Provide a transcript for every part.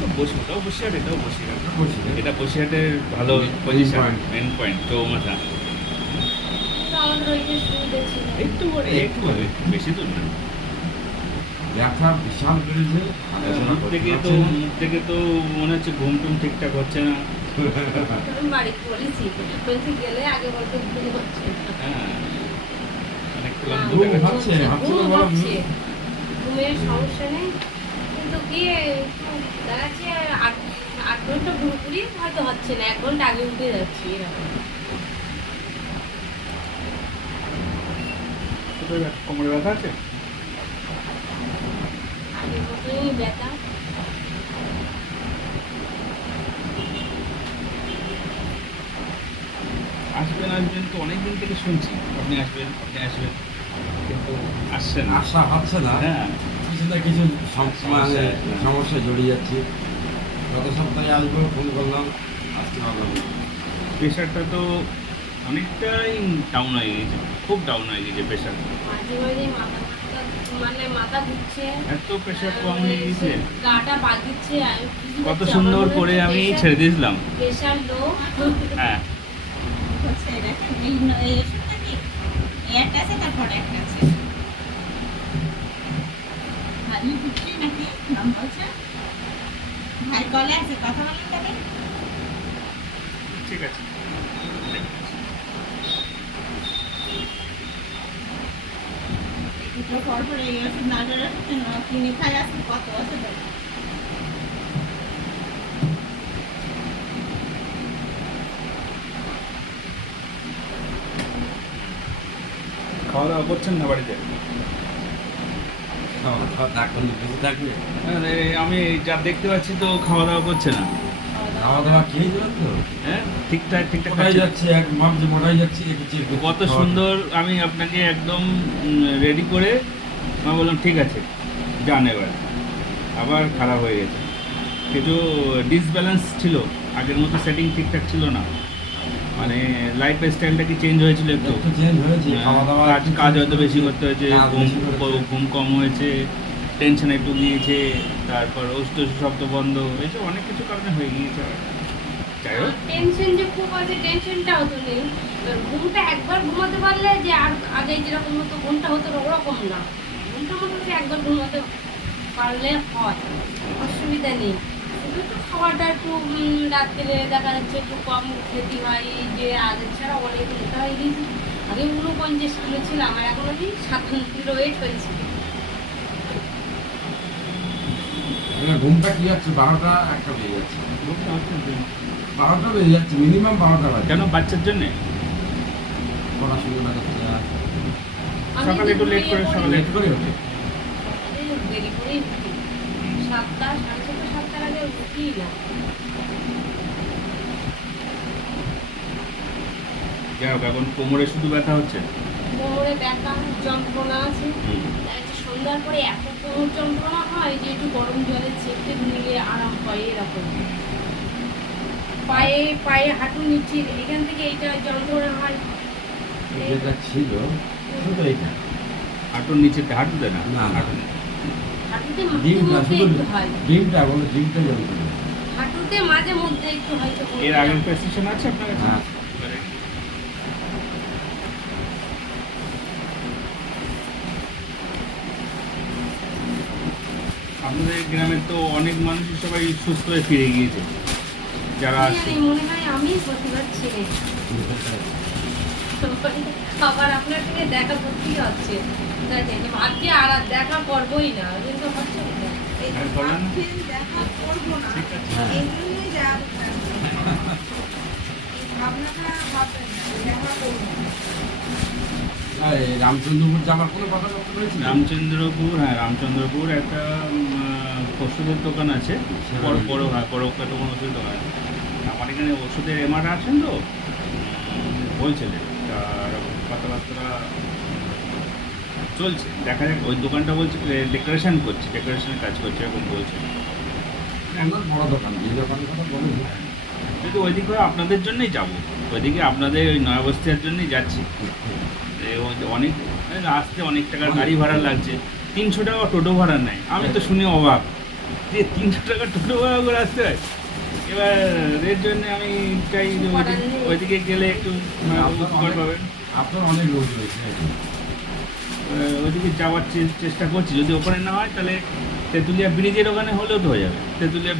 তো ওটাও বসিরহাট, এটাও বসিরহাট। বসিরহাট। এটা বসিরহাটের ভালো পজিশন, মেন পয়েন্ট চৌমাথা। আমাদের ওইটা সুবিধা ছিল। একটু করে একটু বেশি দূর না। ব্যথা বিশাল বেড়েছে। মুখ থেকে তো মনে হচ্ছে ঘুম টুম ঠিকঠাক হচ্ছে না। আমি বাড়িতে বলেছি, বলছি গেলে আগে বলতে ঘুম হচ্ছে না। হ্যাঁ, অনেক ক্লান্ত ঘুম দেখাচ্ছে। হচ্ছে, ঘুম তো বলো। হচ্ছে, ঘুমের সমস্যা নেই, কিন্তু গিয়ে দেখা যাচ্ছে 8 ঘন্টা পুরোপুরি হয়তো হচ্ছে না, 1 ঘন্টা আগে উঠে যাচ্ছি এরকম। কোমরে ব্যথা আছে? আগের মতোই ব্যথা। আসবেন আসবেন তো অনেকদিন থেকে শুনছি, আপনি আসবেন আপনি আসবেন, কিন্তু আসছেন না। আশা হচ্ছে না। হ্যাঁ, কিছু না কিছু সমস্যা। সমস্যায় জড়িয়ে যাচ্ছি। গত সপ্তাহে আসবো, ফোন করলাম, আসতে পারলাম না। প্রেশারটা তো অনেকটাই ডাউন হয়ে গেছে, খুব ডাউন হয়ে গেছে প্রেশার। মাঝে মাঝে মানে মাথা ঘুরছে, এত প্রেশার কম হয়ে গেছে। গাটা বাগিচ্ছে। কত সুন্দর করে আমি ছেড়ে দিয়েছিলাম। Pressure low. হ্যাঁ, হচ্ছে দেখেন এই ওষুধটা কি একটা আছে, তারপর একটা আছে। ভাবি বুঝছি নাকি নাম বলছে, ভাই কলে আছে, কথা বলেন তবে। ঠিক আছে। দুটো পর পর এই ওষুধ না ধরে কিনে খাই আছে কত ওষুধ। খাওয়া দাওয়া করছেন না বাড়িতে? এখন বেঁচে থাকলে আমি যা দেখতে পাচ্ছি তো খাওয়া দাওয়া করছে না। খাওয়া দাওয়া খেয়ে যাবেন তো। হ্যাঁ, ঠিকঠাক ঠিকঠাক মোটাই খাচ্ছে না। যাচ্ছে, এক মাপ যে মোটাই যাচ্ছে। কত সুন্দর আমি আপনাকে একদম রেডি করে আমি বললাম ঠিক আছে যান, এবার আবার খারাপ হয়ে গেছে। কিছু ডিসব্যালেন্স ছিল, আগের মতো সেটিং ঠিকঠাক ছিল না, মানে লাইফ স্টাইলটা কি চেঞ্জ হয়েছিল একটু। একটু চেঞ্জ হয়েছে, খাওয়া দাওয়া কাজ হয়তো বেশি করতে হয়েছে, কাজ বেশি করেছে। ঘুম কম হয়েছে, টেনশন একটু গিয়েছে, তারপর ওষুধ সব তো বন্ধ হয়েছে, অনেক কিছু কারণে হয়ে গিয়েছে। যাই হোক, টেনশন যে খুব আছে, টেনশনটাও তো নেই। ঘুমটা একবার ঘুমাতে পারলে যে আর আগে যেরকম মতো ঘুমটা হতো ওরকম না। ঘুমটা মোটামুটি একবার ঘুমাতে পারলে হয়, অসুবিধা নেই। শুধু একটু খাওয়াটা একটু রাত্রে দেখা যাচ্ছে একটু কম খেতে হয়, এই যে আগের ছাড়া অনেক মোটা হয়ে গেছি। আগে 49 কিলো ছিলাম, আর এখন আমি 57 কিলো ওয়েট হয়েছি। ঘুমটা কি যাচ্ছে, 12টা 1টা বেজে যাচ্ছে। 12টা বেজে যাচ্ছে, মিনিমাম 12টা বাজে। কেন বাচ্চার জন্যে? পড়াশোনা করতে যায়। আমি সকালে একটু লেট করে, সকালে লেট করে ওঠে। সকালে দেরি করেই উঠি, 7টা 6:30 7টার আগে উঠি না। যাই হোক, এখন কোমরে শুধু ব্যথা হচ্ছে। কোমরে ব্যথা যন্ত্রণা আছে। দেখা যাচ্ছে সন্ধ্যার পরে এত কোমর যন্ত্রণা হয় যে একটু গরম জলে চেপে নিলে আরাম হয় এরকম। পায়ে পায়ে হাঁটু নিচের এখান থেকে এইটা যন্ত্রণা হয়। যেটা ছিল শুধু এইটা। হাঁটুর নিচেতে, হাঁটুতে না, না, না। হাঁটুতে। হাঁটুতে মাঝে ডিমটা মধ্যে শুধু একটু হয়, ডিমটা বলো, ডিমটা যেমন করে। হাঁটুতে মাঝে মধ্যে একটু হয়তো এর আগের প্রেসক্রিপশন আছে আপনার কাছে? হ্যাঁ। আমাদের গ্রামের তো অনেক মানুষই সবাই সুস্থ হয়ে ফিরে গিয়েছে যারা আছে। মনে হয় আমি প্রতিবার ছেড়ে আবার আপনার সঙ্গে দেখা করতেই হচ্ছে। ভাবছি আর দেখা করবোই না, কিন্তু হচ্ছে না। আর বলেন না। দেখা করবো না, ঠিক আছে। হ্যাঁ। এই জন্যই যাওয়া ভাবনাটা ভাববেন না, দেখা করবো না। এই রামচন্দ্রপুর যাওয়ার কোনো কথা বলতে পেরেছি? রামচন্দ্রপুর, হ্যাঁ রামচন্দ্রপুর একটা ওষুধের দোকান আছে, বড় বড়, হ্যাঁ বড় একটা কোনো ওষুধের দোকান আছে। আমার এখানে ওষুধের এমআর আছেন তো, বলছিলেন তার কথাবার্তা চলছে, দেখা যাক। ওই দোকানটা বলছে ডেকোরেশন করছে, ডেকোরেশনের কাজ করছে এরকম বলছে। আমার বড় দোকান, যে দোকানের কথা বলেছি। কিন্তু ওইদিকে আপনাদের জন্যই যাব, ওইদিকে আপনাদের ওই নয়া বস্তির জন্যই যাচ্ছি। অনেক আসতে অনেক টাকার গাড়ি ভাড়া লাগছে, 300 টাকা টোটো ভাড়া নেয়। আমি তো শুনে অবাক যে 300 টাকা টোটো ভাড়া করে আসতে হয়। এবার এর জন্য আমি চাই যে ওইদিকে গেলে একটু উপকার পাবেন। আপনার অনেক লোক রয়েছে। ওইদিকে যাওয়ার চেষ্টা করছি, যদি ওখানে না হয় তাহলে তেঁতুলিয়া ব্রিজের ওখানে হলেও তো হয়ে যাবে। তেঁতুলিয়া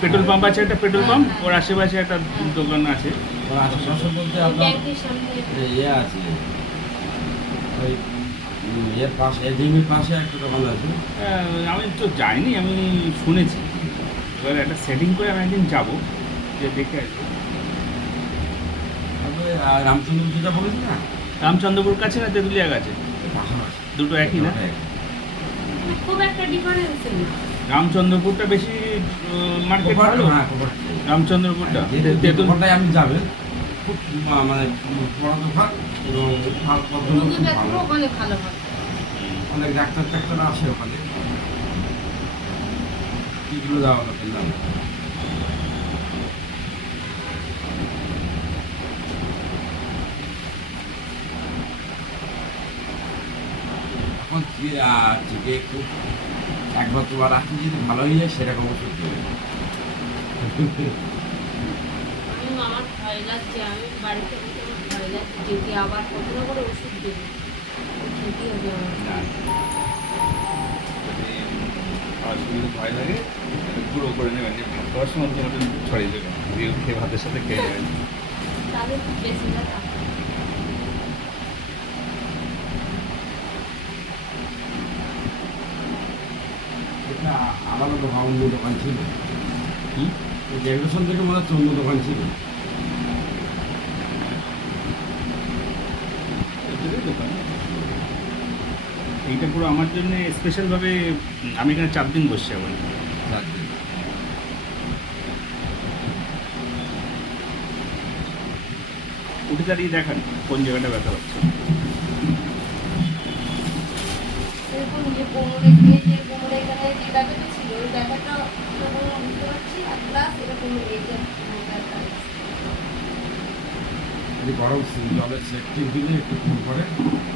পেট্রোল পাম্প আছে, একটা পেট্রোল পাম্প, ওর আশেপাশে একটা দোকান আছে। ওর আশেপাশে বলতে আপনার ব্যাংকের সামনে ইয়ে আছে, ওই এর পাশে এজিমির পাশে একটা দোকান আছে। আমি তো যাইনি, আমি শুনেছি। এবার একটা সেটিং করে আমি একদিন যাবো, যে দেখে আসবো। তারপরে রামচন্দ্র যেটা বলেছি না, রামচন্দ্রপুর কাছে না তেঁতুলিয়া কাছে? পাশাপাশি দুটো একই না? মানে খুব একটা ডিফারেন্স নেই। রামচন্দ্রপুরটা বেশি মার্কেট ভালো, হ্যাঁ, রামচন্দ্রপুরটা তেঁতুলটাই আপনি যাবেন, খুব মানে বড় দোকান এবং পদ্ধতি রোগী খুব দেখো ভালো। ওখানে ভালো হয়। অনেক ডাক্তার টাক্তার আসে ওখানে। কিগুলো দেওয়া হলো কিনলাম। এখন থেকে একটু একবার তোমার রাখি যদি ভালো হয়ে যায় সেরকম ওষুধ দেবে। আমার ভয় লাগছে, আমি বাড়িতে বসে আমার ভয় লাগছে যেতে, আবার কত না করে ওষুধ দেবে, খেতে হবে আমার। যদি ভয় লাগে পুরো করে নেবেন, যে ভাত খাওয়ার সময় মতন ছড়িয়ে দেবেন, দিয়ে খেয়ে ভাতের সাথে খেয়ে নেবেন। তাদের বেশি না এটা আমারও দোকান, অন্য দোকান ছিল। কি গ্রাজুয়েশন থেকে মনে হচ্ছে অন্য দোকান ছিল। এটারই দোকান। এইটা পুরো আমার জন্য স্পেশালভাবে, আমি এখানে 4 দিন বসছি এখন। উঠে দাঁড়িয়ে দেখান কোন জায়গাটা ব্যথা হচ্ছে। এরকম যে কোমরে গিয়ে যে কোমরে এখানে যে ব্যথাটা ছিল, ওই ব্যথাটা বুঝতে পারছি, আর প্লাস এরকম এই যে ব্যথা। যদি গরম জলের সেকটি দিলে একটু কম করে।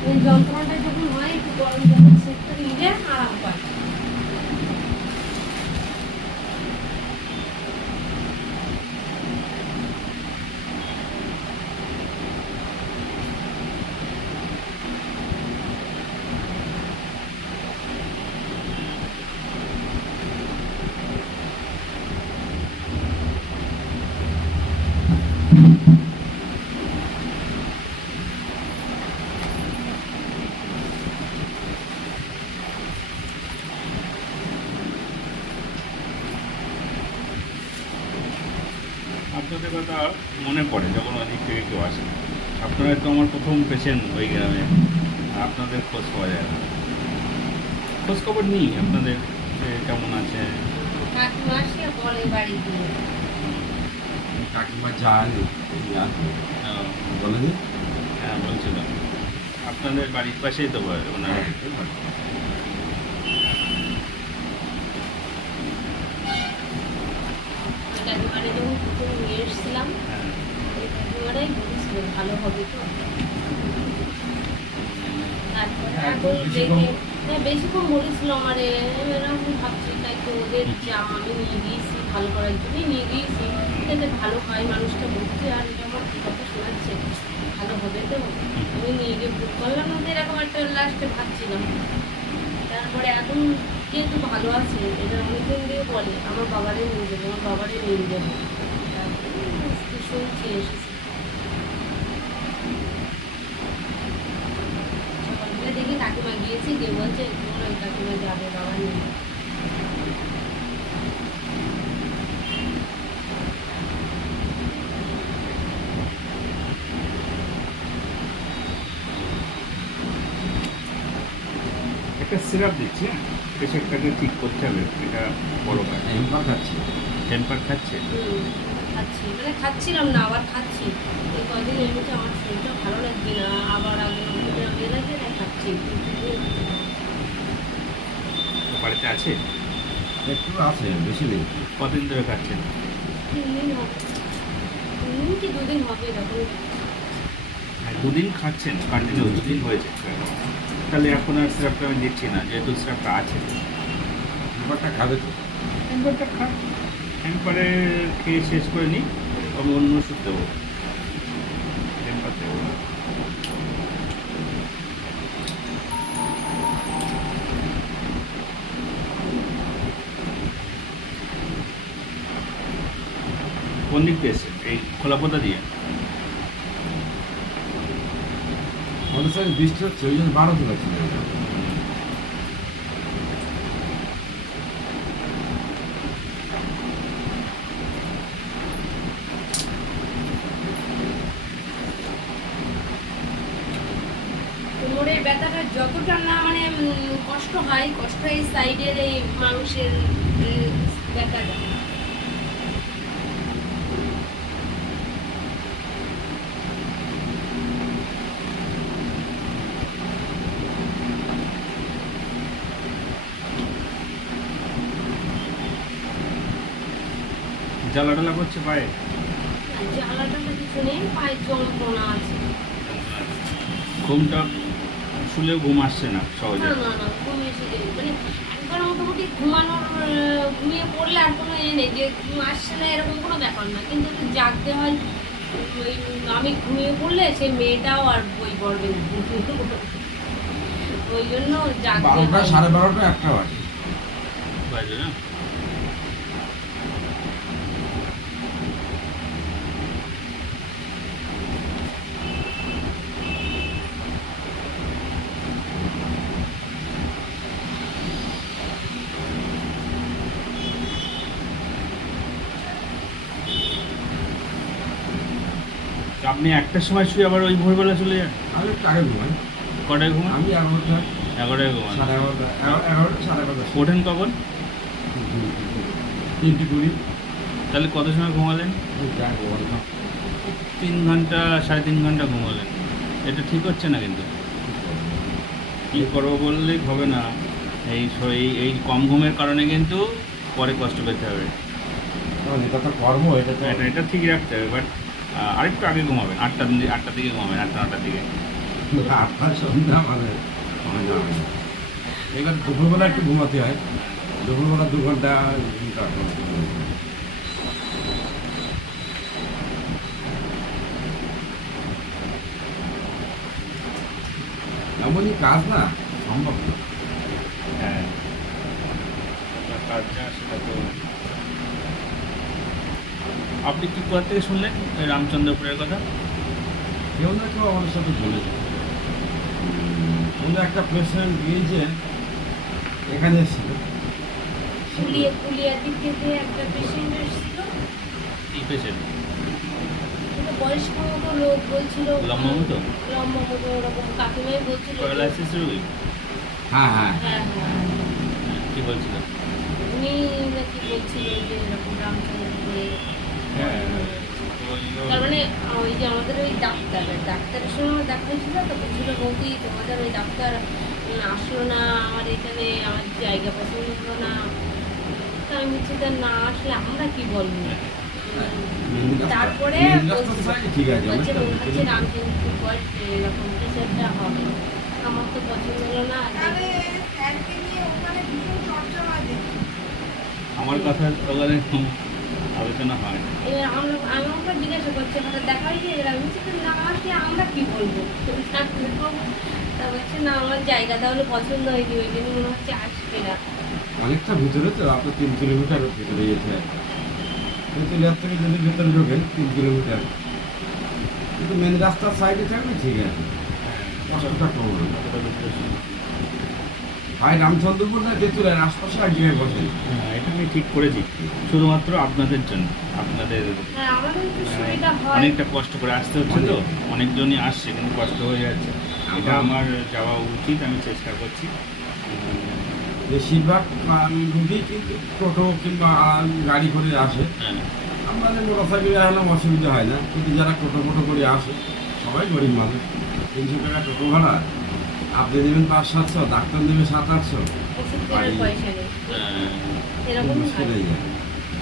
এই যন্ত্রণাটা যখন হয় একটু গরম জলের সেকটা নিলে আরাম পায়। আপনাদের কথা মনে পড়ে যখন ওদিক থেকে কেউ আসে। আপনারা তো আমার প্রথম পেশেন্ট ওই গ্রামে, আপনাদের খোঁজ পাওয়া যায় না, খোঁজ খবর নিই আপনাদের যে কেমন আছে। কাকিমা আসে বলে বাড়িতে। কাকিমা যায় বলে যে হ্যাঁ বলছিল, আপনাদের বাড়ির পাশেই তো ওনারা। কাকিমারে যখন প্রথম নিয়ে এসেছিলাম, হ্যাঁ ওই কাকিমারাই বলেছিল ভালো হবে তো। তারপরে এখন দেখে বেশিক্ষণ বলেছিল আমারে, এরকম ভাবছি তাই তো ওদের যা আমি নিয়ে গিয়েছি ভালো করার জন্যই নিয়ে গিয়েছি, যাতে ভালো হয়, মানুষটা বুঝছে আর এটা আমার কথা শোনাচ্ছে ভালো হবে তো। আমি নিয়ে গিয়ে ভুল করলাম না, এরকম একটা লাস্টে ভাবছিলাম। তারপরে এখন যেহেতু ভালো আছে, এটা অনেকদিন দিয়ে বলে আমার বাবারে নিয়ে যাবো, আমার বাবারে নিয়ে যাবো। তারপরে শুনছি এসেছি। সকালবেলা দেখি কাকিমা গিয়েছি, গিয়ে বলছে তোমার ওই কাকিমা যাবে বাবা নিয়ে। একটা সিরাপ দিচ্ছি, হ্যাঁ প্রেশারটাকে ঠিক করতে হবে, এটা বড় কাজ। এমপার খাচ্ছি। টেম্পার খাচ্ছে? খাচ্ছি, মানে খাচ্ছিলাম না, আবার খাচ্ছি। এই কদিন এমনিতে আমার শরীরটা ভালো লাগছে না, আবার আগে ইয়ে লাগছে, তাই খাচ্ছি। বাড়িতে আছে? একটু আছে, বেশি নেই। কদিন ধরে খাচ্ছেন? 3 দিন হবে, 3 দিন কি 2 দিন হবে এরকম। হ্যাঁ 2 দিন খাচ্ছেন কন্টিনিউ, 2 দিন হয়েছে। তাহলে এখন আর সিরাপটা আমি দিচ্ছি না, যেহেতু সিরাপটা আছে। এমপারটা খাবে তো। একবারটা খা, একবারে খেয়ে শেষ করে নিই, আমি অন্য ওষুধ দেবো। টেম্পার দেবো। কোন দিক দিয়ে এসছে? এই খোলা পথা দিয়ে? আমাদের সাথে বৃষ্টি হচ্ছে, ওই জন্য 12 লাগছে। কোমরের ব্যথাটা যতটা না মানে কষ্ট হয়, কষ্ট এই সাইডের এই মাংসের ব্যথাটা। জ্বালা টালা করছে পায়ে? জ্বালাটা কিছু নেই, পায়ে যন্ত্রণা আছে। ঘুমটা শুলেও ঘুম আসছে না সহজে? না না না, ঘুম এসে যায়। মানে একবার মোটামুটি ঘুমানোর ঘুমিয়ে পড়লে আর কোনো নেই যে ঘুম আসছে না এরকম কোনো ব্যাপার না, কিন্তু একটু জাগতে হয়। ওই আমি ঘুমিয়ে পড়লে সেই মেয়েটাও আর বই পড়বে না, ওই জন্য জাগতে 12টা, হয়। 12:30, 1টা বাজে। বাজে না? আপনি একটার সময় শুয়ে আবার ওই ভোরবেলা চলে যান? আমি একটু আগে ঘুমাই। কটায় ঘুমান? আমি 11টা, 11টায় ঘুমান। 11:30, 11টা, 11:30। ওঠেন কখন? 3:20। তাহলে কত সময় ঘুমালেন? যাই বললাম, 3 ঘন্টা, 3.5 ঘন্টা ঘুমালেন। এটা ঠিক হচ্ছে না কিন্তু। কী করবো বললেই হবে না। এই কম ঘুমের কারণে কিন্তু পরে কষ্ট পেতে হবে। কারণ এটা তো কর্ম, এটা তো এটা ঠিক রাখতে হবে, বাট আরেকটু আগে ঘুমাবেন। 8টার দিকে ঘুমাবেন, 8টা-9টার দিকে। 8টা সন্ধ্যা মানে আমার জানা নেই। এবার দুপুরবেলা একটু ঘুমাতে হয়, দুপুরবেলা 2 ঘন্টা এমনই কাজ না, সম্ভব না। হ্যাঁ, আপনার কাজ যা সেটা তো। আপনি কি কোথা থেকে শুনলেন এই রামচন্দ্রপুরের কথা? কেউ না কেউ আমাদের সাথে বলেছে, অন্য একটা পেশেন্ট গিয়েছে, এখানে এসেছিল। কুলিয়ার দিক থেকে একটা পেশেন্ট এসেছিল। কি পেশেন্ট? একটা বয়স্ক মতো লোক বলছিল, লম্বা মতো? লম্বা মতো ওরকম কাকিমাই বলছিল যে- প্যারালাইসিস রোগী? হ্যাঁ হ্যাঁ, হ্যাঁ হ্যাঁ, কি বলছিল? উনি নাকি বলছিল যে এরকম রামচন্দ্রপুরে। হ্যাঁ, তার মানে ওই যে আমাদের ওই ডাক্তারের সঙ্গে আমার দেখা হয়েছিল, তো বলছিল বৌদি তোমাদের ওই ডাক্তার আসলো না আমার এখানে, আমার জায়গা পছন্দ হলো না। তা আমি বলছি তা না আসলে আমরা কি বলবো। তারপরে ঠিক আছে, বলছে মনে হচ্ছে অনেকটা রামচন্দ্রপুর বয়স এরকম কিছু একটা হবে। আমার তো পছন্দ হলো না। তাহলে স্যারকে নিয়ে ওখানে ভীষণ চর্চা হয় দেখি। আমার কথা ওখানে আলোচনা হয়। এবার আমি ওকে জিজ্ঞাসা করছি হঠাৎ দেখা হয়েছে, এবার আমি বলছি তো না আসলে আমরা কি বলবো। তা বলছে না আমার জায়গা তাহলে পছন্দ হয়নি, ওই জন্য মনে হচ্ছে আসবে না। অনেকটা ভিতরে তো, আপনার 3 কিলোমিটার ভিতরে যেতে হয়। তেলিয়ার থেকে যদি ভিতরে ঢোকেন 3 কিলোমিটার, কিন্তু মেন রাস্তার সাইডে থাকলে ঠিক আছে, কষ্টটা কম হবে। ভাই রামচন্দ্রপুর না তেঁতুলের আশপাশে এক জায়গায় বসেন। হ্যাঁ, এটা আমি ঠিক করেছি শুধুমাত্র আপনাদের জন্য। আপনাদের হ্যাঁ আমাদের একটু সুবিধা হয়। অনেকটা কষ্ট করে আসতে হচ্ছে তো, অনেকজনই আসছে কিন্তু কষ্ট হয়ে যাচ্ছে। এটা আমার যাওয়া উচিত, আমি চেষ্টা করছি। বেশিরভাগ রুগী কিন্তু টোটো কিংবা গাড়ি করে আসে। হ্যাঁ, আমাদের মোটর সাইকেলে আসলাম অসুবিধা হয় না, কিন্তু যারা টোটো করে আসে সবাই গরিব মানুষ। 300 টাকা টোটো ভাড়া, আপনি দেবেন 500-700, ডাক্তার দেবে 700-800, ওষুধ কেনার পয়সা নেই, হ্যাঁ, এরকম মুশকিল হয়। হয়ে যায়।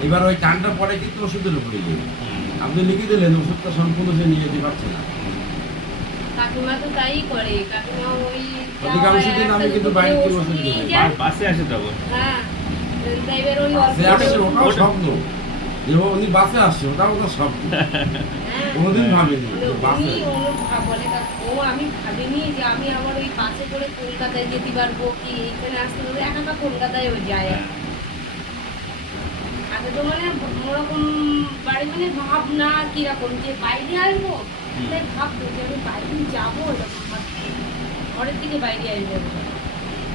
এবার ওই টানটা পরে কিন্তু ওষুধের উপরে গিয়ে হুম, আপনি লিখে দিলেন, ওষুধটা সম্পূর্ণ সে নিয়ে যেতে পারছে না। কাকিমা তো তাই করে, কাকিমা ওই অধিকাংশ দিন আমি কিন্তু বাইরে থেকে ওষুধ নিয়ে নিয়ে যায়। বাসে আসে তখন। হ্যাঁ তা এবার ওই বাসে অল্প আসছে ওটাও ওটা- স্বপ্ন যে উনি বাসে আসছে ওটাও তো স্বপ্ন হ্যাঁ। কোনোদিন ভাবিনি মানে যে বাসে উনি ওর বলে ও আমি ভাবিনি যে আমি আবার ওই বাসে করে কলকাতায় যেতে পারবো কি এইখানে আসতে পারবো, একা একা কলকাতায় ও যায় আর কি। আগে তো মানে ওরকম বাড়ি মানে ভাবনা কিরকম যে বাইরে আসবো, তাই ভাবতো যে আমি বাইরে যাবো, এরকম ভাবতো। ঘরের থেকে বাইরে আসবো।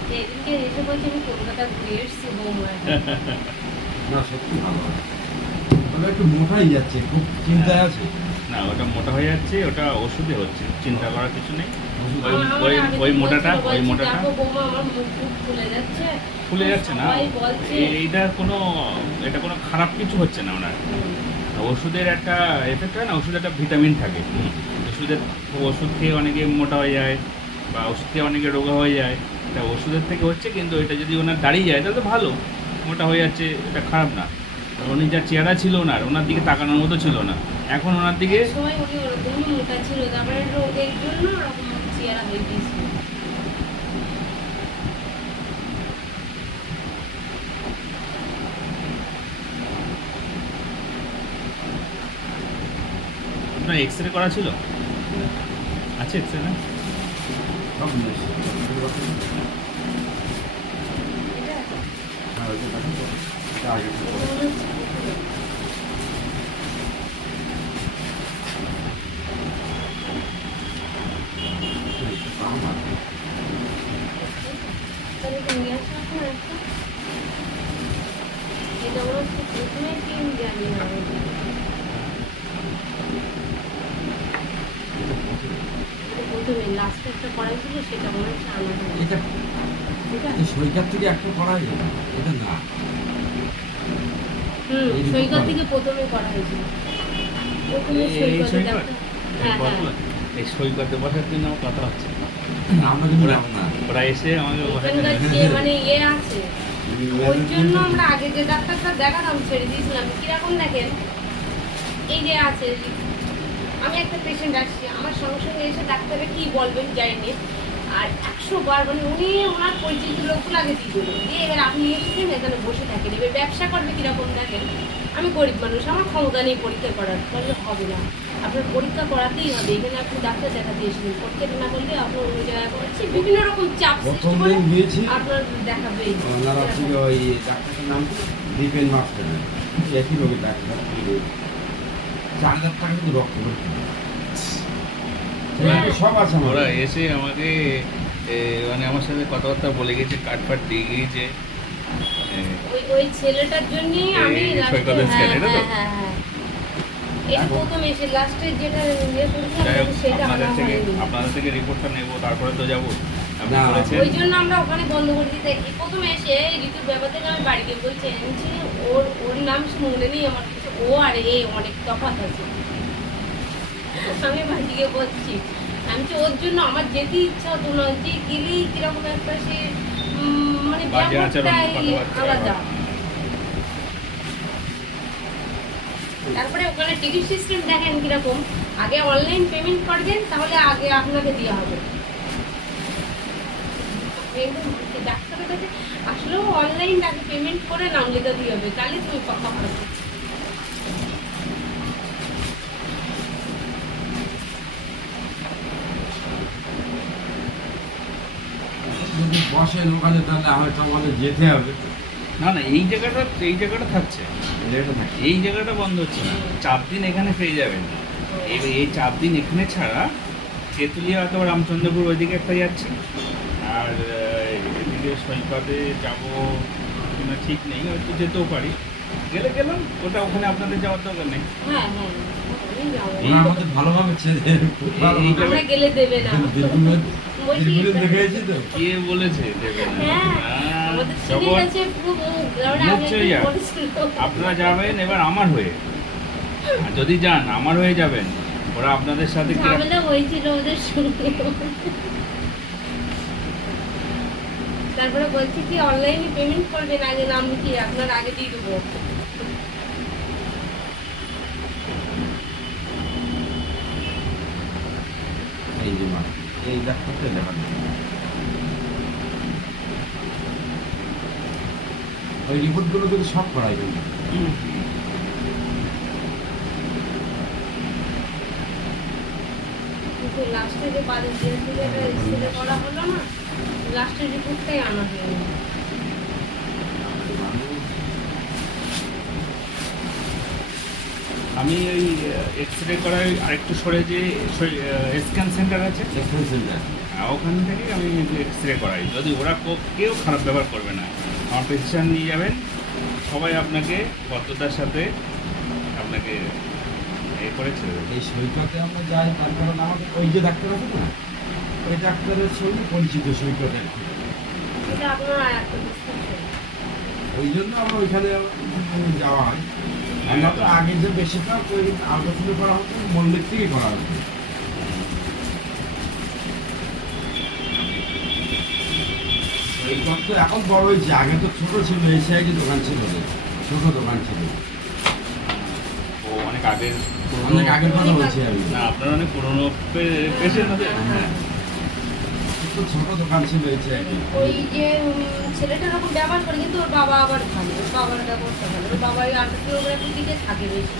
তো এদিনকে এসে বলছে আমি কলকাতা ঘুরে এসছি বৌমা। না সত্যি ভালো হয় তবে একটু মোটাই যাচ্ছে খুব চিন্তায় আছে না ওটা মোটা হয়ে যাচ্ছে, ওটা ওষুধে হচ্ছে, চিন্তা করার কিছু নেই। ওষুধ- ওই মোটাটা দেখো বৌমা আমার মুখ টুক ফুলে যাচ্ছে। ফুলে যাচ্ছে না, সবাই বলছে এটা কোনো খারাপ কিছু হচ্ছে না ওনার। ওষুধের একটা এফেক্ট হয় না, ওষুধে একটা ভিটামিন থাকে। ওষুধ খেয়ে অনেকে মোটা হয়ে যায় বা ওষুধ খেয়ে অনেকে রোগা হয়ে যায়, এটা ওষুধের থেকে হচ্ছে। কিন্তু এটা যদি ওনার দাঁড়িয়ে যায় তাহলে তো ভালো, মোটা হয়ে যাচ্ছে, এটা খারাপ না। আর উনি যা চেহারা ছিল ওনার দিকে তাকানোর মতো ছিল না, এখন ওনার দিকে সময় উনি ওরকমই মোটা ছিল, তারপরে রোগের জন্য ওরকম চেহারা হয়ে গিয়েছিল। আপনার এক্স রে করা ছিল, আছে এক্স রে না? সব জিনিস। এটা হ্যাঁ, ওইটা দেখো তো। এটা আগে থেকে এটা বলো। মনে হচ্ছে পুকুরে। এটা পাম আছে। তাহলে তো নিয়ে আসা আপনার একটা। এটা মনে হচ্ছে প্রথমে কি আমি জানি না। এটা প্রথমে লাস্টে একটা করা ছিল, সেটা মনে হচ্ছে আলাদা। এটা এটা এই সৈকত থেকে একটা করা যায় এটা না এই সৈকত দুটো থেকে প্রথমে করা হয়েছিল। প্রথমে এই সৈকতে সৈকত? ডাক্তার- হ্যাঁ হ্যাঁ এই সৈকতে বসার জন্য আমার কথা হচ্ছে, আমরা কিন্তু যাব না ওরা এসে আমাকে এখানকার যে মানে ইয়ে আছে, ওর জন্য আমরা আগে যে ডাক্তারটা দেখাতাম ছেড়ে দিয়েছিলাম। কিরকম দেখেন, এই যে আছে, আমি একটা পেশেন্ট আসছি, আমার সঙ্গে সঙ্গে এসে ডাক্তারে কি বলবেন জানি না, আর 100 বার মানে উনি ওনার পরিচিত লোকগুলো আগে দিয়ে দেবেন, দিয়ে এবার আপনি এসেছেন এখানে বসে থাকেন, এবার ব্যবসা করবে কিরকম দেখেন। আমি গরিব মানুষ, আমার ক্ষমতা নেই পরীক্ষা করার, বললে হবে না, আপনার পরীক্ষা করাতেই হবে, এখানে আপনি ডাক্তার দেখাতে এসেছেন, পরীক্ষাটা না করলে আপনার অন্য জায়গায় করছে, বিভিন্ন রকম চাপ সৃষ্টি প্রথম করে দিন গিয়েছি আপনার দেখাবেই। ওনারা ছিল ওই ডাক্তারের নাম কি? দীপেন মাস্টার একই রোগী ডাক্তার 4,000 টাকা কিন্তু রক্ত পরীক্ষা হ্যাঁ। সব আছে আমার ওরা এসে আমাকে মানে আমার সাথে কথাবার্তা বলে গেছে, কাট ফাট দিয়ে গিয়েছে। ওই ছেলেটার জন্যই আমি এই লাস্টে সৈকতের হ্যাঁ ছেলে, এটা তো? হ্যাঁ হ্যাঁ হ্যাঁ এটা প্রথম এসে লাস্টে যেটা ইয়ে করেছে যাই হোক, সেটা আনা হয়নি। আপনাদের থেকে রিপোর্টটা নেবো, তারপরে তো যাবো। আপনি না, বলেছেন ওই জন্য আমরা ওখানে বন্ধ করে দিতে, প্রথমে এসে ঋতুর ব্যাপার থেকে আমি বাড়িতে বলছি এনেছি, ওর নাম মনে নেই আমার কিছু, ও আর এ অনেক তফাৎ আছে। আমি বাড়িকে বলছি, আমি তো ওর জন্য আমার যেতে ইচ্ছা হতো না, যে গেলেই কিরকম একটা সে মানে বাজে আচরণ, ব্যাপারটাই কথাবার্তা। আলাদা। তারপরে ওখানে টিকিট সিস্টেম দেখেন কিরকম, আগে অনলাইন পেমেন্ট করবেন তাহলে আগে আপনাকে দেওয়া হবে। একদম ডাক্তারের কাছে আসলেও অনলাইন আগে পেমেন্ট করে নাম লেখা দিয়ে হবে, তাহলে তুমি পাকা পাবে। যদি বসেন ওখানে তাহলে হয়তো আমাদের যেতে হবে না না, এই জায়গাটা থাকছে, যেটা থাকে এই জায়গাটা বন্ধ হচ্ছে না। 4 দিন এখানে পেয়ে যাবেন। এই 4 দিন এখানে ছাড়া তেঁতুলিয়া অথবা রামচন্দ্রপুর ওইদিকে একটা যাচ্ছি, আর এদিকে সৈকতে যাবো কিনা ঠিক নেই, হয়তো যেতেও পারি, গেলাম, ওটা ওখানে আপনাদের যাওয়ার দরকার নেই। হ্যাঁ হ্যাঁ আমি যাবো। ওরা আমাদের ভালোভাবে ছেড়ে খুব ভালোভাবে আমরা গেলে দেবে না। বলছি, দীর্ঘদিন দেখেছি তো কে বলেছে দেবে না? হ্যাঁ হ্যাঁ, আমাদের ছেলে যখন কাছে পুরো ওরা মুখ আগে চলে যায়। বলেছিল। আপনারা যাবেন এবার আমার হয়ে, আর যদি যান আমার হয়ে যাবেন, ওরা আপনাদের সাথে কি ঝামেলা হয়েছিল ওদের সঙ্গে। তারপরে বলছি কি অনলাইনে পেমেন্ট করবেন, আগে নাম লিখিয়ে আপনার আগে দিয়ে দেবো। এই যে মা এই ডাক্তারটা দেখান ওই রিপোর্টগুলো কিন্তু সব করাই কিন্তু কিন্তু লাস্টে যে বাড়ির যে এক্সরে করা হলো না, লাস্টের রিপোর্টটাই আনা হয়নি। আমি ওই এক্সরে করার আরেকটু সরে যে স্ক্যান সেন্টার আছে, এক্সপ্রেস সেন্টার ওখান থেকে আমি এক্সরে করাই। যদি ওরা কেউ খারাপ ব্যবহার করবে না, আমার প্রেসক্রিপশন নিয়ে যাবেন, সবাই আপনাকে ভদ্রতার সাথে আপনাকে এ করে ছেড়ে দেবে। এই সৈকতে আমরা যাই, তার কারণ আমাদের ওই যে ডাক্তার আছে না, ওই ডাক্তারের সঙ্গে পরিচিত সৈকতে। এটা আপনার একটা ডিসকাশন। ওই জন্য আমরা ওইখানে যাওয়া হয়। আমরা তো আগে যে বেশিরভাগ ওই আল্ট্রাসাউন্ড করা হতো মল্লিক থেকেই করা হতো। সৈকত তো এখন বড় হয়েছে, আগে তো ছোট ছিল, এই সাইডে দোকান ছিল, ছোট দোকান ছিল। ও অনেক আগের অনেক আগের কথা বলছি আমি। না, আপনারা অনেক পুরোনো পেশেন্ট আছে। হ্যাঁ, তো ছোট দোকান ছিল এই সাইডে। ওই যে ছেলেটা এরকম ব্যবহার করে, কিন্তু ওর বাবা আবার ভালো, ওর বাবার ব্যবহারটা ভালো। ওর বাবা ওই আল্ট্রাসোনোগ্রাফির দিকে থাকে বেশি।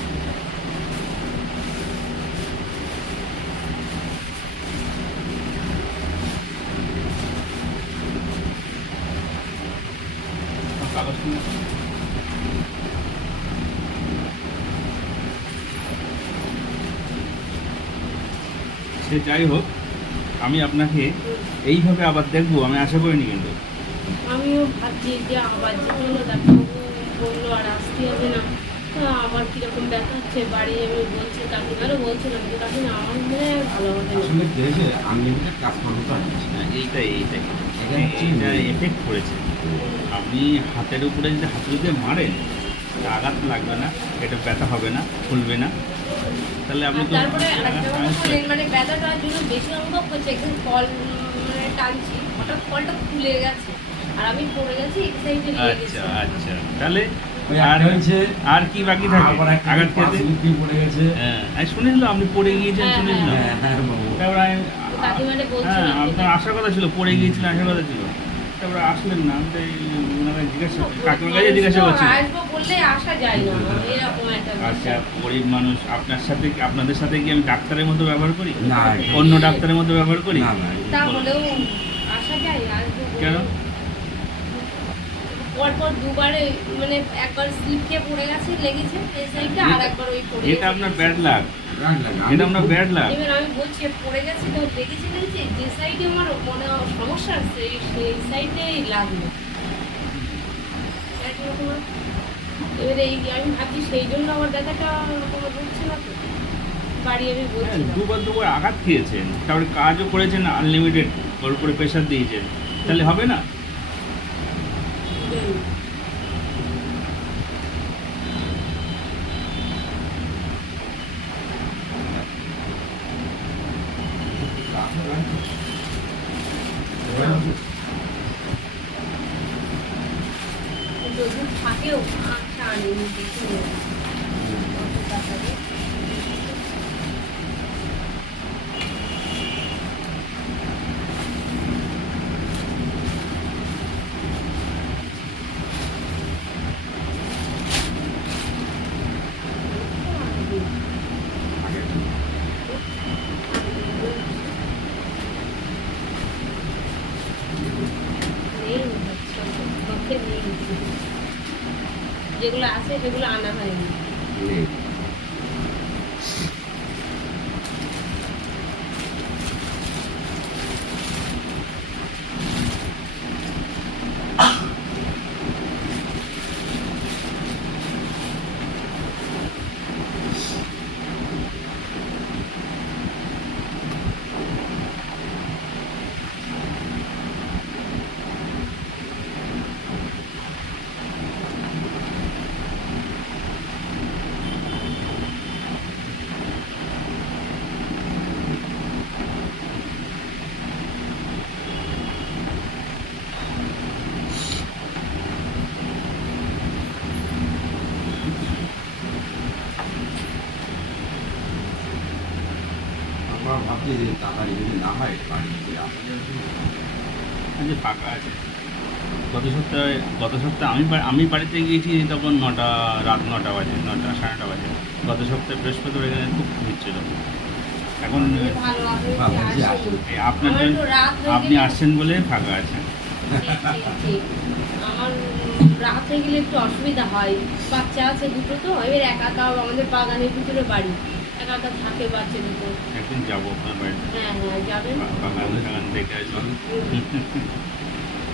কাগজ নিয়ে আসুন। সে যাই হোক, আমি আপনাকে এইভাবে আবার দেখবো আমি আশা করিনি কিন্তু। আমিও ভাবছি যে আবার যে কোনো ডাক্তারবাবু বললো আর আসতে হবে না, আমার কীরকম ব্যথা হচ্ছে বাড়ি। আমি বলছি কাকিমারও বলছিলাম যে কাকিমা আমার মনে হয় ভালো হবে না। আসলে কি হয়েছে, আনলিমিটেড কাজ করতে হচ্ছে। এইটাই এটা হচ্ছে এইটা এফেক্ট করেছে। আপনি হাতের উপরে যদি হাতুড়ি দিয়ে মারেন, তা আঘাত লাগবে না, এটা ব্যথা হবে না, ফুলবে না। তাহলে আপনি আর তো তারপরে আরেকটা কথা বলেন, মানে ব্যথাটার জন্য বেশি অনুভব করছে। একদম কল মানে টানছি, হঠাৎ কলটা খুলে গেছে আর আমি পড়ে গেছি, এক সাইডে লেগে গেছে। আচ্ছা আচ্ছা, তাহলে ওই আর একটা হয়েছে, আর কি বাকি থাকে আবার একটা আঘাত পাঁচ খেতে? লুকি পড়ে গেছে। হ্যাঁ, আমি শুনেছিলাম আপনি পড়ে গিয়েছেন, হ্যাঁ, শুনেছিলাম। হ্যাঁ হ্যাঁ বাবু। তারপরে আমি কাকিমারে হ্যাঁ, বলছিলাম আপনার আসার কথা ছিল, পড়ে গিয়েছিলেন আসার কথা ছিল। তারপরে আসলেন না, আমি তো ওনারা জিজ্ঞাসা কাকিমার কাছে জিজ্ঞাসা করছি। আসবো বললে আসা যায় না, এরকম একটা আচ্ছা, বিষয়। গরিব মানুষ, আপনাদের সাথে কি আমি ডাক্তারের মতো ব্যবহার করি? না, অন্য ডাক্তারের মতো ব্যবহার করি? না না তাহলেও আসা যায়, আসবো বললে। কেন? পরপর দুবারে মানে একবার স্লিপ খেয়ে পড়ে গেছে, লেগেছে এই সাইডটা, আর একবার ওই পড়ে এটা আপনার ব্যাড লাক, রাগ লাগে। এটা আপনার ব্যাড লাক। এবার আমি বলছি পড়ে গেছে তো লেগেছে, যে সাইডে আমার মনে সমস্যা আছে সেই সাইডেই লাগলো একরকম। এবারে এই আমি ভাবছি সেই জন্য আমার ব্যথাটা কোনো বুঝছে না তো, বাড়ি আমি বলছি না। দুবার আঘাত খেয়েছেন, তারপরে কাজও করেছেন আনলিমিটেড, ওর উপরে প্রেশার দিয়েছেন, তাহলে হবে না? যদিও থাকেও আচ্ছা আনিনি দেখি কত টাকা দিয়ে। নেই পক্ষে নেই, যেগুলো আছে সেগুলো আনা হয়নি। আমরা ভাবছি যে তাড়াতাড়ি যদি না হয় বাড়ি গিয়ে আসলে আজ ফাঁকা আছে। গত সপ্তাহে আমি বাড়িতে গিয়েছি তখন রাত 9টা বাজে, 9টা 9:30 বাজে। গত সপ্তাহে বৃহস্পতিবার এখানে খুব ভিড় ছিল। এখন ভালো আপনি ভালো, যে জি, আসেন। আসুন। এই আপনার আমার একটু রাত হয়ে আপনি গেলে- আসছেন বলে ফাঁকা আছে। ঠিক। আমার রাত হয়ে গেলে একটু অসুবিধা হয়, বাচ্চা আছে দুটো, তো এবার একা একা আমাদের বাগানের ভিতরে বাড়ি, একা একা থাকে বাচ্চা দুটো। একদিন যাবো আপনার বাড়িতে, হ্যাঁ যাবেন, বাগান দেখে আসবো।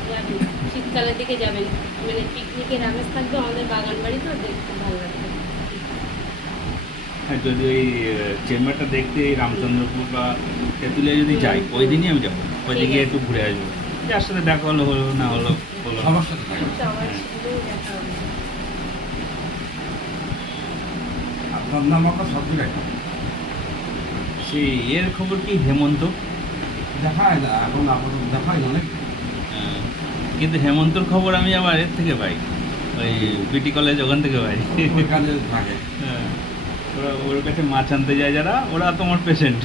যাবেন শীতকালের দিকে যাবেন, মানে পিকনিকের আমেজ থাকবে আমাদের বাগান বাড়ি, তো দেখতে ভালো লাগবে। হ্যাঁ, যদি ওই চেম্বারটা দেখতে এই রামচন্দ্রপুর বা তেঁতুলিয়া যদি যাই, ওই দিনই আমি যাবো, ওই দিকে একটু ঘুরে আসবো। যার সাথে দেখা হলো হলো, না হলো হলো। সবার সাথে থাকে। তো আমার সেগুলোই দেখা হবে। আপনার নাম আপনার সব রাখা সেই এর খবর কি হেমন্ত? দেখায় না এখন, আপাতত দেখায় না নাকি? কিন্তু হেমন্তর খবর আমি আবার এর থেকে পাই, ওই বিটি কলেজ ওখান থেকে পাই। ওইখানে থাকে। হ্যাঁ, ওর কাছে মাছ আনতে যায় যারা, ওরা তোমার পেশেন্ট।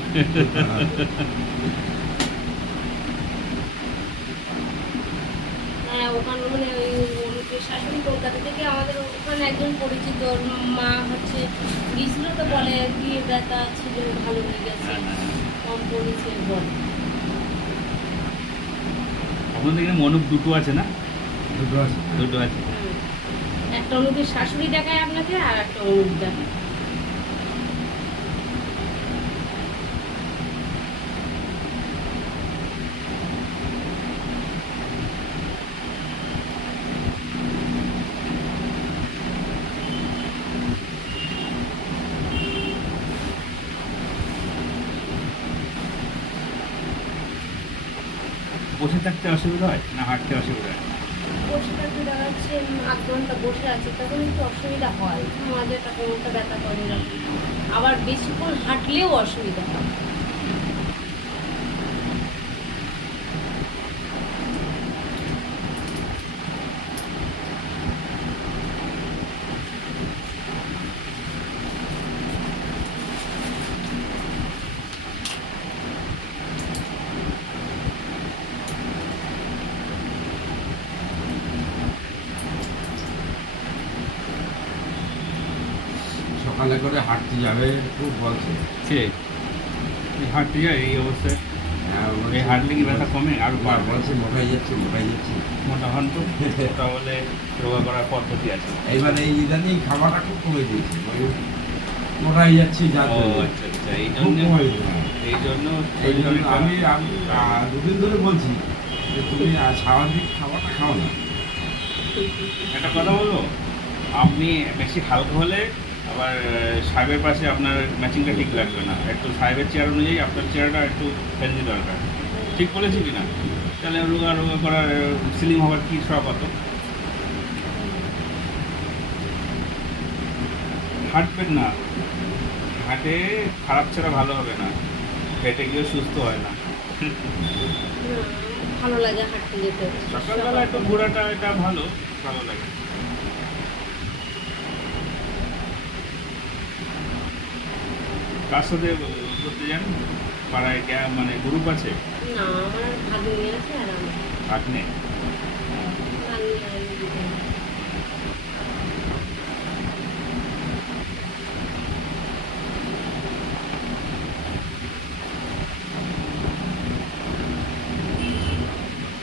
হ্যাঁ ওখানে মানে ওই অনুপের শাশুড়ি কলকাতা থেকে আমাদের ওখানে একজন পরিচিত, ওর মা হচ্ছে গিয়েছিল, তো বলে কি ব্যথা ছিল ভালো হয়ে গেছে, কম পড়েছে বল। ওখান থেকে মনুক দুটো আছে না? দুটো আছে। দুটো আছে। একটা অনুপের শাশুড়ি দেখায় আপনাকে, আর একটা অনুপ দেখায়। বসে থাকতে অসুবিধা হয় না হাঁটতে অসুবিধা হয়? বসে থাকতে দেখা যাচ্ছে 8 ঘন্টা বসে আছে, তখন একটু অসুবিধা হয়, মাঝে একটা কোমরটা ব্যথা করে এরকম। আবার বেশিক্ষণ হাঁটলেও অসুবিধা হয়। সকালে করে হাঁটতে যাবে খুব বলছে। কে এই হাঁটতে যায় এই অবস্থায়? হ্যাঁ, বলছে- এই হাঁটলে কি ব্যথা কমে আর বার বাড়বে? বলছে মোটাই যাচ্ছে মোটাই যাচ্ছে। মোটা হন তো, মোটা হলে রোগা করার পদ্ধতি আছে। এইবার এই ইদানিং খাবারটা খুব কমে দিয়েছে, ওই মোটাই যাচ্ছি যার ও জন্য। আচ্ছা আচ্ছা, এই খুব জন্য কমে দিয়েছে। এই জন্য এই জন্য আমি দুদিন ধরে বলছি যে তুমি স্বাভাবিক খাবারটা খাও না। একটা কথা বলবো, আপনি বেশি হালকা হলে আবার সাহেবের পাশে আপনার ম্যাচিংটা ঠিক লাগবে না। একটু সাহেবের চেয়ার অনুযায়ী আপনার চেয়ারটা একটু হেলদি দরকার। ঠিক বলেছি কি না? তাহলে রোগা রোগা করার সিলিং হওয়ার কি শখ অত? হাঁটবেন না, হাঁটে খারাপ ছাড়া ভালো হবে না, হেঁটে গিয়ে সুস্থ হয় না। ভালো লাগে হাঁটতে যেতে। সকালবেলা একটু ঘোরাটা এটা ভালো, ভালো লাগে। কার সাথে করতে যান? পাড়ায় মানে গ্রুপ আছে? না আমার ভাগ্নি আছে আর আমি আপনি ভাগ্নি আর আমি দুজন।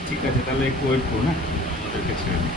ঠিক আছে, তাহলে একটু ওয়েট করুন, হ্যাঁ আমাদেরকে ছেড়ে দিন।